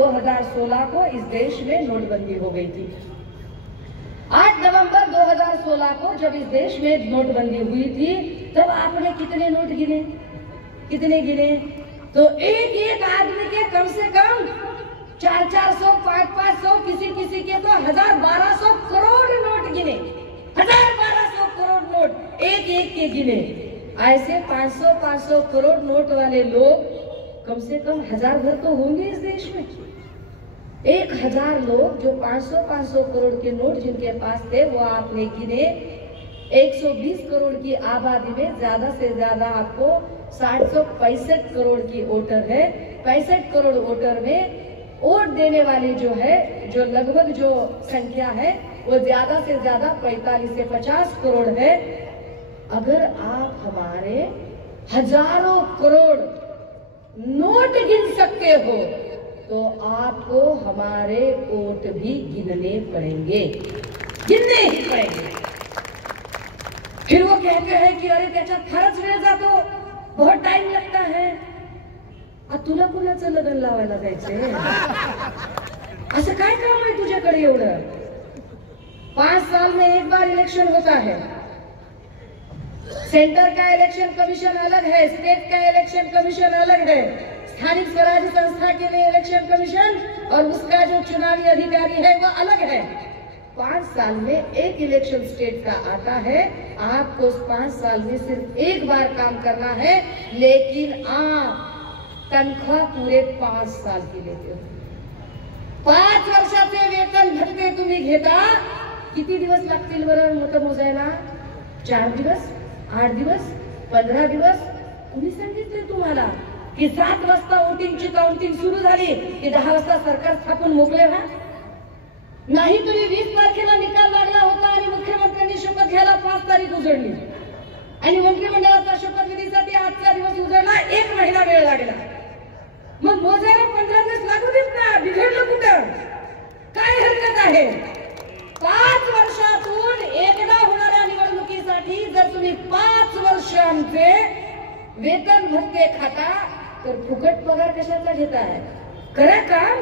2016 को इस देश में नोटबंदी हो गई थी। 8 नवंबर 2016 को जब इस देश में नोटबंदी हुई थी तब आपने कितने नोट गिने? कितने गिने? तो एक एक आदमी के कम से कम 400-400, 500-500, किसी के तो 1000-1200 करोड़ नोट गिने। 1000-1200 करोड़ नोट एक एक के गिने। ऐसे 500-500 करोड़ नोट वाले लोग कम से कम 1000 घर तो होंगे इस देश में। 1000 लोग जो 500-500 करोड़ के नोट जिनके पास थे वो आपने गिने। 120 करोड़ की आबादी में ज्यादा से ज्यादा आपको 765 करोड़ की वोटर है। 65 करोड़ वोटर में वोट देने वाली जो है, जो लगभग जो संख्या है वो ज्यादा से ज्यादा 45 से 50 करोड़ है। अगर आप हमारे हजारों करोड़ नोट गिन सकते हो तो आपको हमारे वोट भी गिनने पड़ेंगे, गिनने ही पड़ेंगे। फिर वो कहते हैं कि अरे त्याच्यात फारच वेळ जातो, बहुत टाइम लगता है। तुला कुणाचं लग्न लावायला जायचंय? असं काय काम आहे तुझ्याकडे एवढं? 5 साल में एक बार इलेक्शन होता है। सेंटर का इलेक्शन कमीशन अलग है, स्टेट का इलेक्शन कमीशन अलग है, स्थानिक स्वराज संस्था के लिए इलेक्शन कमीशन और उसका जो चुनावी अधिकारी है वो अलग है। 5 साल में एक इलेक्शन स्टेट का आता है। आपको 5 साल में सिर्फ एक बार काम करना है, लेकिन आप तनख्वाह पूरे 5 साल की लेते हो। 5 वर्षाचे वेतन भत्ते तुम्ही घेता। किती दिवस लागतील बरं मतं मोजायला? 4 दिवस, 8 दिवस, 15 दिवस? तुम्ही सांगितले तुम्हाला की 7 वाजता वोटिंगची काउंटिंग सुरू झाली की 10 वाजता सरकार स्थापन मोकळे व्हा। नाही तुम्ही 20 तारखेला निकाल लागला होता आणि मुख्यमंत्र्यांनी शपथ घ्यायला 5 तारीख उजळली आणि मंत्रिमंडळाचा शपथविधीसाठी आजचा दिवस उजळला, 1 महिना वेळ लागला। मग मोजायला 15 दिवस लागू देत ना, बिघडलं कुठं? काय हरकत आहे? 5 वर्षातून एकदा होणाऱ्या निवडणुकीसाठी जर तुम्ही 5 वर्ष आमचे वेतन भत्ते खाता तर फुकट पगार कशाचा घेताय? करा काम।